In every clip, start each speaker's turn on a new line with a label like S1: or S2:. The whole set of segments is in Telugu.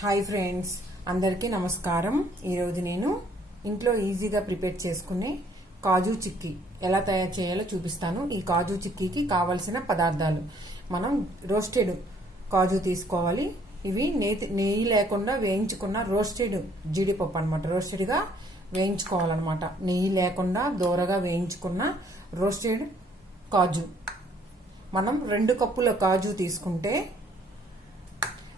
S1: హాయ్ ఫ్రెండ్స్ అందరికీ నమస్కారం. ఈరోజు నేను ఇంట్లో ఈజీగా ప్రిపేర్ చేసుకునే కాజు చిక్కీ ఎలా తయారు చేయాలో చూపిస్తాను. ఈ కాజు చిక్కీకి కావలసిన పదార్థాలు. మనం రోస్టెడ్ కాజు తీసుకోవాలి. ఇవి నేతి నెయ్యి లేకుండా వేయించుకున్న రోస్టెడ్ జీడిపప్పు అనమాట రోస్టెడ్గా వేయించుకోవాలన్నమాట. నెయ్యి లేకుండా దూరగా వేయించుకున్న రోస్టెడ్ కాజు. మనం రెండు కప్పుల కాజు తీసుకుంటే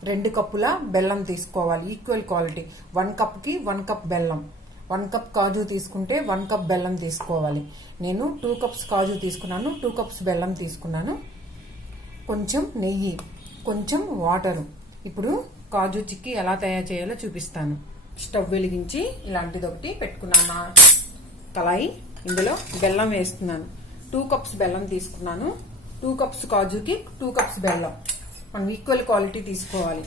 S1: రెండు కప్పుల బెల్లం తీసుకోవాలి. ఈక్వల్ క్వాలిటీ వన్ కప్కి వన్ కప్ బెల్లం. వన్ కప్ కాజు తీసుకుంటే వన్ కప్ బెల్లం తీసుకోవాలి. నేను టూ కప్స్ కాజు తీసుకున్నాను. టూ కప్స్ బెల్లం తీసుకున్నాను. కొంచెం నెయ్యి కొంచెం వాటరు ఇప్పుడు కాజు చిక్కీ ఎలా తయారు చేయాలో చూపిస్తాను. స్టవ్ వెలిగించి ఇలాంటిది ఒకటి పెట్టుకున్నాను. కళాయి ఇందులో బెల్లం వేస్తున్నాను. టూ కప్స్ బెల్లం తీసుకున్నాను. టూ కప్స్ కాజుకి టూ కప్స్ బెల్లం. మనం ఈక్వల్ క్వాలిటీ తీసుకోవాలి.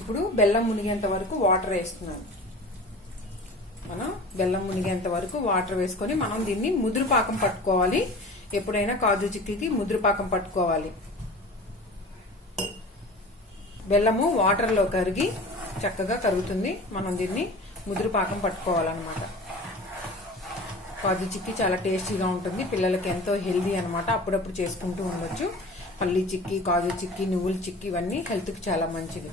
S1: ఇప్పుడు బెల్లం మునిగేంత వరకు వాటర్ వేస్తున్నాను. మనం బెల్లం మునిగేంత వరకు వాటర్ వేసుకొని మనం దీన్ని ముదురు పాకం పట్టుకోవాలి. ఎప్పుడైనా కాజు చిక్కీకి ముదురుపాకం పట్టుకోవాలి. బెల్లము వాటర్లో కరిగి చక్కగా కరుగుతుంది. మనం దీన్ని ముదురుపాకం పట్టుకోవాలన్నమాట. కాజు చిక్కీ చాలా టేస్టీగా ఉంటుంది. పిల్లలకి ఎంతో హెల్దీ అనమాట అప్పుడప్పుడు చేసుకుంటూ ఉండొచ్చు. పల్లి చిక్కీ కాజు చిక్కీ నువ్వుల చిక్కీ ఇవన్నీ హెల్త్కి చాలా మంచిది.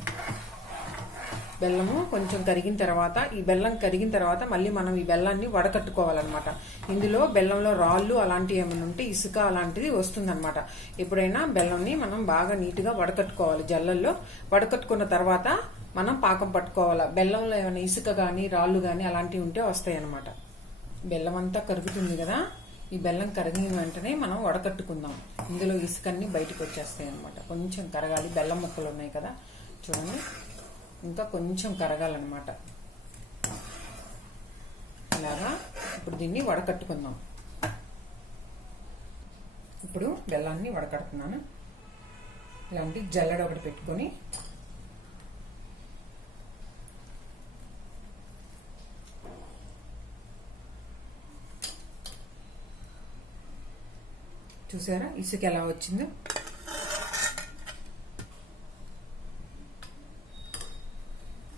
S1: బెల్లము కొంచెం కరిగిన తర్వాత ఈ బెల్లం కరిగిన తర్వాత మళ్ళీ మనం ఈ బెల్లాన్ని వడకట్టుకోవాలన్నమాట. ఇందులో బెల్లంలో రాళ్ళు అలాంటివి ఏమైనా ఉంటే ఇసుక అలాంటిది వస్తుందన్నమాట. ఎప్పుడైనా బెల్లంని మనం బాగా నీట్గా వడకట్టుకోవాలి జల్లల్లో. వడకట్టుకున్న తర్వాత మనం పాకం పట్టుకోవాలి. బెల్లంలో ఏమైనా ఇసుక కానీ రాళ్ళు కానీ అలాంటివి ఉంటే వస్తాయి అన్నమాట బెల్లం అంతా కరుగుతుంది కదా? ఈ బెల్లం కరిగిన వెంటనే మనం వడకట్టుకుందాం. ఇందులో ఇసుకన్నీ బయటకు వచ్చేస్తాయి అనమాట కొంచెం కరగాలి. బెల్లం ముక్కలు ఉన్నాయి కదా. చూడండి. ఇంకా కొంచెం కరగాలన్నమాట. ఇలాగా ఇప్పుడు దీన్ని వడకట్టుకుందాం. ఇప్పుడు బెల్లాన్ని వడకడుతున్నాను. ఇలాంటి జల్లెడ ఒకటి పెట్టుకొని చూసారా? ఇసుక ఎలా వచ్చిందో?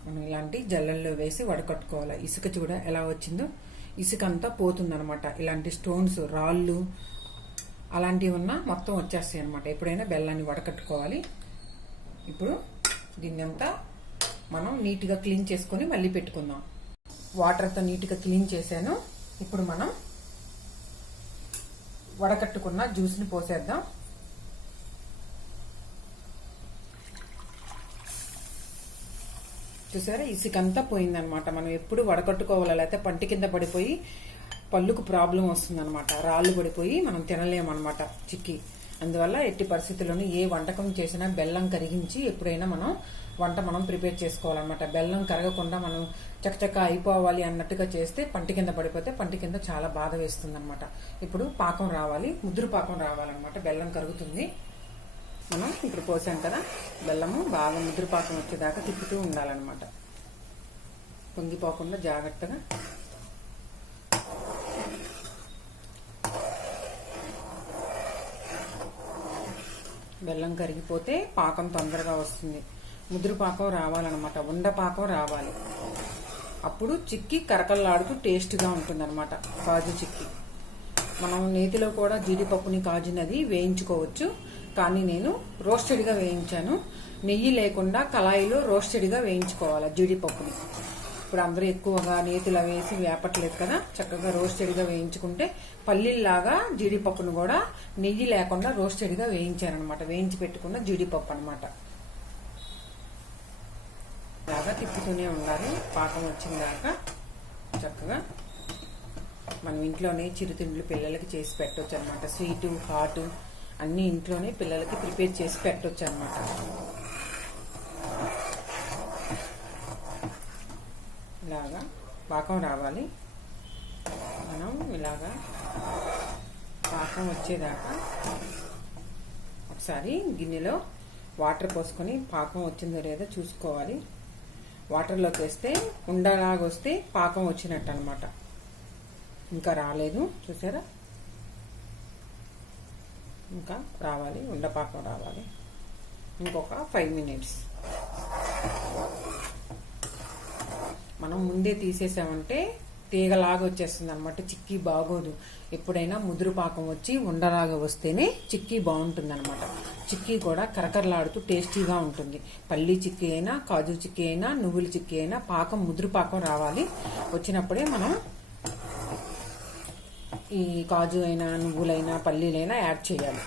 S1: మనం ఇలాంటి జల్లల్లో వేసి వడకట్టుకోవాలి. ఇసుక చూడ ఎలా వచ్చిందో? ఇసుక అంతా పోతుందనమాట ఇలాంటి స్టోన్స్ రాళ్ళు అలాంటివి ఉన్నా మొత్తం వచ్చేస్తాయి అనమాట ఎప్పుడైనా బెల్లాన్ని వడకట్టుకోవాలి. ఇప్పుడు దీన్ని అంతా మనం నీట్గా క్లీన్ చేసుకొని మళ్ళీ పెట్టుకుందాం. వాటర్తో నీట్గా క్లీన్ చేశాను. ఇప్పుడు మనం వడకట్టుకున్న జ్యూస్ని పోసేద్దాం. చూసారా? ఇసుకంతా పోయిందనమాట. మనం ఎప్పుడు వడకట్టుకోవాలి? లేకపోతే పంటి కింద పడిపోయి పళ్ళుకు ప్రాబ్లం వస్తుందనమాట. రాళ్ళు పడిపోయి మనం తినలేమన్నమాట చిక్కి. అందువల్ల ఎట్టి పరిస్థితుల్లోనూ ఏ వంటకం చేసినా బెల్లం కరిగించి ఎప్పుడైనా మనం వంట మనం ప్రిపేర్ చేసుకోవాలన్నమాట. బెల్లం కరగకుండా మనం చకచక అయిపోవాలి అన్నట్టుగా చేస్తే పంటి కింద పడిపోతే పంటి కింద చాలా బాధ వేస్తుంది అనమాట ఇప్పుడు పాకం రావాలి ముద్దురు పాకం రావాలన్నమాట. బెల్లం కరుగుతుంది. మనం ఇప్పుడు పోసాం కదా బెల్లము బాగా ముద్దురు పాకం వచ్చేదాకా తిప్పుతూ ఉండాలన్నమాట. పొంగిపోకుండా జాగ్రత్తగా. బెల్లం కరిగిపోతే పాకం తొందరగా వస్తుంది. ముద్రపాకం రావాలన్నమాట ఉండపాకం రావాలి. అప్పుడు చిక్కి కరకల్లాడుతూ టేస్ట్గా ఉంటుందన్నమాట కాజు చిక్కి. మనం నేతిలో కూడా జీడిపప్పుని కాజునది వేయించుకోవచ్చు. కానీ నేను రోస్టెడ్గా వేయించాను. నెయ్యి లేకుండా కళాయిలో రోస్టెడ్గా వేయించుకోవాలి జీడిపప్పుని. ఇప్పుడు అందరూ ఎక్కువగా నేతిలో వేసి వేపట్లేదు కదా చక్కగా రోస్టెడ్గా వేయించుకుంటే పల్లీల్లాగా జీడిపప్పును కూడా నెయ్యి లేకుండా రోస్టెడ్గా వేయించాను అనమాట వేయించి పెట్టుకున్న జీడిపప్పు అనమాట బాగా తిప్పుతూనే ఉండాలి పాకం వచ్చిందాక చక్కగా మనం ఇంట్లోనే చిరుతిండ్లు పిల్లలకి చేసి పెట్టవచ్చు అనమాట స్వీటు హాటు అన్ని ఇంట్లోనే పిల్లలకి ప్రిపేర్ చేసి పెట్టవచ్చు అనమాట ఇలాగా పాకం రావాలి. మనం ఇలాగా పాకం వచ్చేదాకా ఒకసారి గిన్నెలో వాటర్ పోసుకొని పాకం వచ్చిందో లేదో చూసుకోవాలి. వాటర్లోకి వేస్తే ఉండలాగా వస్తే పాకం వచ్చినట్టు అనమాట ఇంకా రాలేదు చూసారా? ఇంకా రావాలి ఉండపాకం రావాలి. ఇంకొక ఫైవ్ మినిట్స్ మనం ముందే తీసేసామంటే తీగలాగా వచ్చేస్తుంది అనమాట చిక్కీ బాగోదు. ఎప్పుడైనా ముదురు పాకం వచ్చి ఉండలాగా వస్తేనే చిక్కీ బాగుంటుంది అనమాట చిక్కీ కూడా కరకరలాడుతూ టేస్టీగా ఉంటుంది. పల్లీ చిక్కీ అయినా కాజు చిక్కీ అయినా నువ్వుల చిక్కీ అయినా పాకం ముదురు పాకం రావాలి. వచ్చినప్పుడే మనం ఈ కాజు అయినా నువ్వులైనా పల్లీలైనా యాడ్ చేయాలి.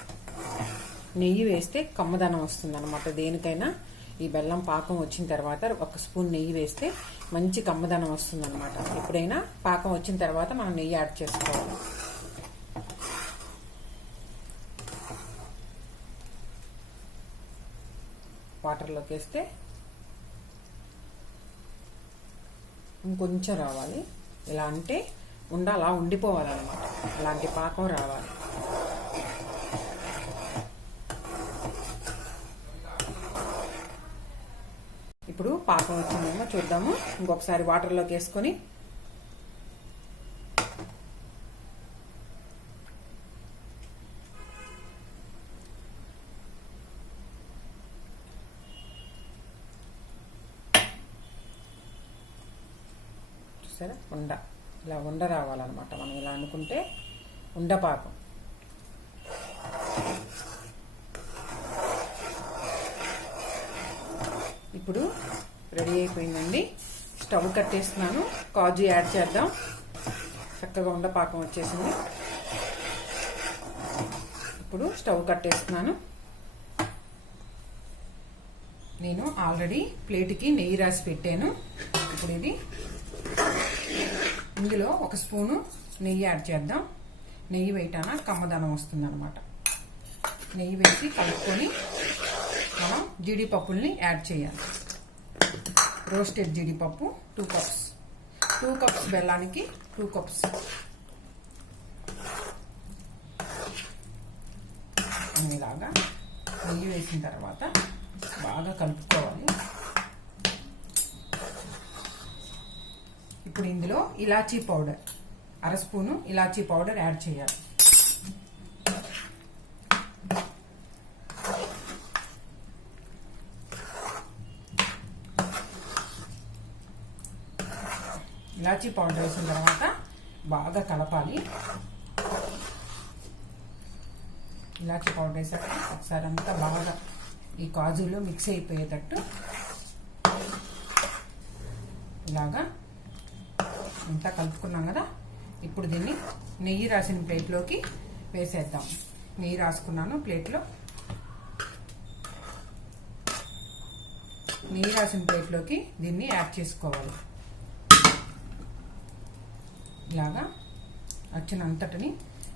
S1: నెయ్యి వేస్తే కమ్మదనం వస్తుంది అనమాట దేనికైనా ఈ బెల్లం పాకం వచ్చిన తర్వాత ఒక స్పూన్ నెయ్యి వేస్తే మంచి కమ్మదనం వస్తుంది అనమాట ఎప్పుడైనా పాకం వచ్చిన తర్వాత మనం నెయ్యి యాడ్ చేసుకోవాలి. వాటర్లోకి వేస్తే ఇంకొంచెం రావాలి. ఇలా అంటే ఉండాలా ఉండిపోవాలన్నమాట. అలాంటి పాకం రావాలి. ఇప్పుడు పాకం వచ్చిందేమో చూద్దాము. ఇంకొకసారి వాటర్లోకి వేసుకొని. చూసారా? ఉండ. ఇలా ఉండ రావాలన్నమాట మనం. ఇలా అనుకుంటే ఉండ ఇప్పుడు రెడీ అయిపోయిందండి. స్టవ్ కట్టేస్తున్నాను. కాజు యాడ్ చేద్దాం. చక్కగా ఉండ పాకం వచ్చేసింది. ఇప్పుడు స్టవ్ కట్టేస్తున్నాను. నేను ఆల్రెడీ ప్లేట్కి నెయ్యి రాసి పెట్టాను. ఇప్పుడు ఇది ఇందులో ఒక స్పూను నెయ్యి యాడ్ చేద్దాం. నెయ్యి వేయటాన కమ్మదనం వస్తుంది అనమాట నెయ్యి వేసి కలుపుకొని జీడిపప్పుల్ని యాడ్ చేయాలి. రోస్టెడ్ జీడిపప్పు టూ కప్స్ టూ కప్స్ బెల్లానికి టూ కప్స్ ఇలాగా నెయ్యి వేసిన తర్వాత బాగా కలుపుకోవాలి. ఇప్పుడు ఇందులో ఇలాచీ పౌడర్ అర స్పూను ఇలాచీ పౌడర్ యాడ్ చేయాలి. ఇలాచీ పౌడర్ వేసిన తర్వాత బాగా కలపాలి. ఇలాచీ పౌడర్ వేసాక ఒకసారి అంతా బాగా ఈ కాజులో మిక్స్ అయిపోయేటట్టు ఇలాగా అంతా కలుపుకున్నాం కదా. ఇప్పుడు దీన్ని నెయ్యి రాసిన ప్లేట్లోకి వేసేద్దాం. నెయ్యి రాసుకున్నాను ప్లేట్లో. నెయ్యి రాసిన ప్లేట్లోకి దీన్ని యాడ్ చేసుకోవాలి. ఇలాగా వచ్చిన అంతటిని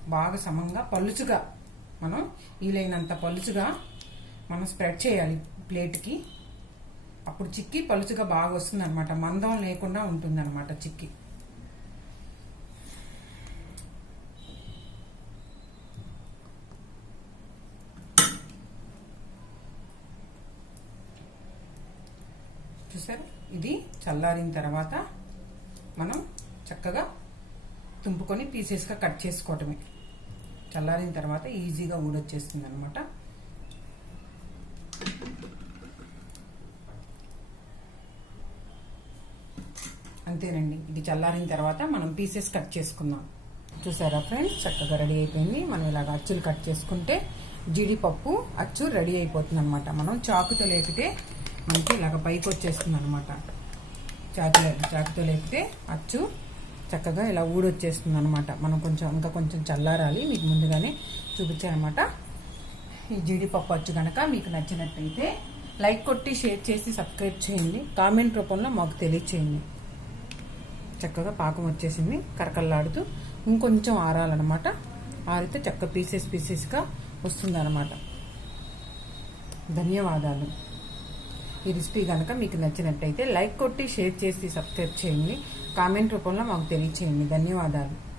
S1: బాగా సమంగా పలుచుగా మనం వీలైనంత పలుచుగా మనం స్ప్రెడ్ చేయాలి ప్లేట్కి. అప్పుడు చిక్కి పలుచుగా బాగా వస్తుంది అనమాట మందం లేకుండా ఉంటుంది అనమాట చిక్కి. చూసారు? ఇది చల్లారిన తర్వాత మనం చక్కగా తుంపుకొని పీసెస్గా కట్ చేసుకోవటమే. చల్లారిన తర్వాత ఈజీగా ఊడొచ్చేస్తుంది అనమాట అంతేనండి. ఇది చల్లారిన తర్వాత మనం పీసెస్ కట్ చేసుకుందాం. చూసారా ఫ్రెండ్స్ చక్కగా రెడీ అయిపోయింది. మనం ఇలాగ అచ్చులు కట్ చేసుకుంటే జీడిపప్పు అచ్చు రెడీ అయిపోతుంది అనమాట మనం చాకుతో లేపితే మనకి ఇలాగ పైకి వచ్చేస్తుంది అనమాట చాకు చాకుతో లేపితే అచ్చు చక్కగా ఇలా ఊడొచ్చేస్తుంది అనమాట మనం కొంచెం ఇంకా కొంచెం చల్లారాలి మీకు ముందుగానే చూపించానమాట. ఈ జీడిపప్పు వచ్చి కనుక మీకు నచ్చినట్టయితే లైక్ కొట్టి షేర్ చేసి సబ్స్క్రైబ్ చేయండి. కామెంట్ రూపంలో మాకు తెలియచేయండి. చక్కగా పాకం వచ్చేసింది. కరకల్లాడుతూ ఇంకొంచెం ఆరాలన్నమాట. ఆరితే చక్క పీసెస్ పీసెస్గా వస్తుందన్నమాట. ధన్యవాదాలు. ఈ రెసిపీ కనుక మీకు నచ్చినట్టయితే లైక్ కొట్టి షేర్ చేసి సబ్స్క్రైబ్ చేయండి. కామెంట్ రూపంలో మాకు తెలియచేయండి. ధన్యవాదాలు.